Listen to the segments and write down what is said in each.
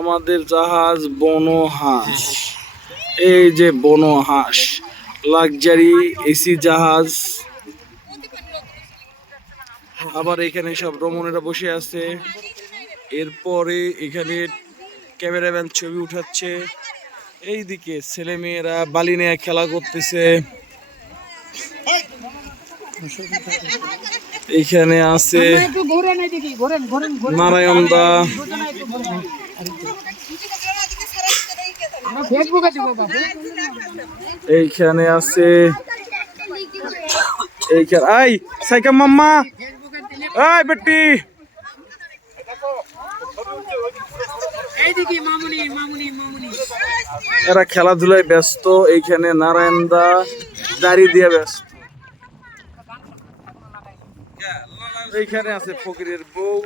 আমাদের জাহাজ বনহাঁস, এই যে বনহাঁস লাক্সারি এসি জাহাজ। আবার এখানে সব রমণীরা বসে আছে। এরপরে এখানে ক্যামেরাম্যান ছবি উঠাচ্ছে। এইদিকে ছেলে মেয়েরা বালি নিয়ে খেলা করতেছে। এইখানে আছে নারায়ণদা, এইখানে আছে এইখানে আই সাইকা মাম্মা, আই বেটি, এরা খেলাধুলায় ব্যস্ত। এইখানে নারায়ণদা দাড়ি দিয়ে ব্যস্ত। এইখানে আছে ফকিরের বউ।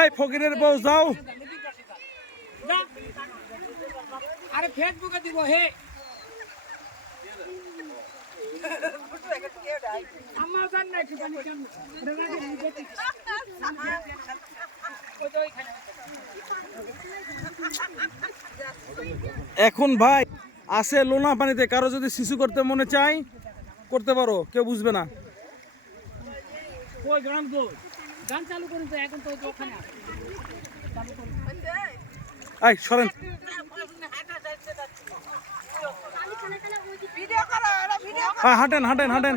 এই ফকিরের বউ যাও। আরে ফেসবুকে দিব হে। এখন ভাই আছে লোনা পানিতে, কারো যদি শিশু করতে মনে চায় করতে পারো, কেউ বুঝবে না। এই সরেন, হাঁটেন হাঁটেন হাঁটেন।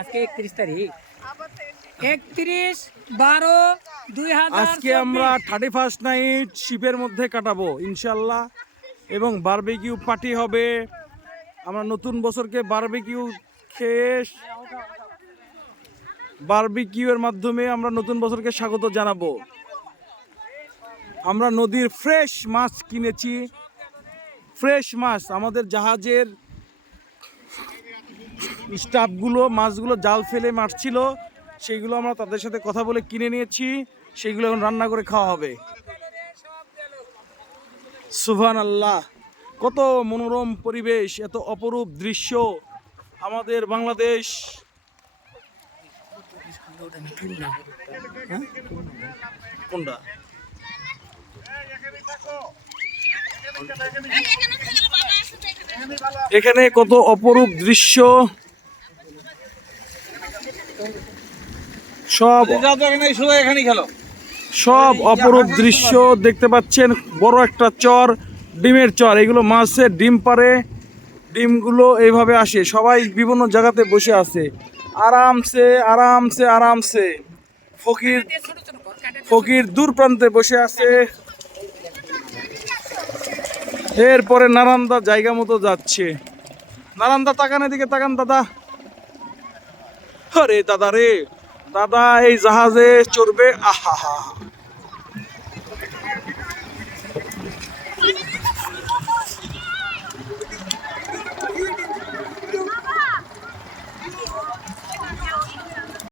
আজকে 31 তারিখ, 31/12/2000। আজকে আমরা 31st নাইট শিপের মধ্যে কাটাবো ইনশাল্লাহ, এবং বারবিকিউ পার্টি হবে। আমরা নতুন বছরকে বারবিকিউ খেয়ে, বারবিকিউ এর মাধ্যমে আমরা নতুন বছরকে স্বাগত জানাবো। আমরা নদীর ফ্রেশ মাছ কিনেছি, ফ্রেশ মাছ। আমাদের জাহাজের স্টাফগুলো মাছগুলো জাল ফেলে মারছিল, সেইগুলো আমরা তাদের সাথে কথা বলে কিনে নিয়েছি। সেইগুলো এখন রান্না করে খাওয়া হবে। সুবহানাল্লাহ, কত মনোরম পরিবেশ, এত অপরূপ দৃশ্য আমাদের বাংলাদেশ। কোনটা? এখানে কত অপরূপ দৃশ্য, সব সব অপরূপ দৃশ্য দেখতে পাচ্ছেন। বড় একটা চর, ডিমের চর, এগুলো মাছের ডিম পারে। ডিমগুলো এইভাবে আসে, সবাই বিভিন্ন জায়গাতে বসে আছে আরামসে আরামসে আরামসে। ফকির দূর প্রান্তে বসে আছে। এরপরে নারায়ণদা জায়গা মতো যাচ্ছে। নারায়ণদা তাকান, এদিকে তাকান দাদা। আরে দাদা রে, দাদা এই জাহাজে চড়বে। আহা হা,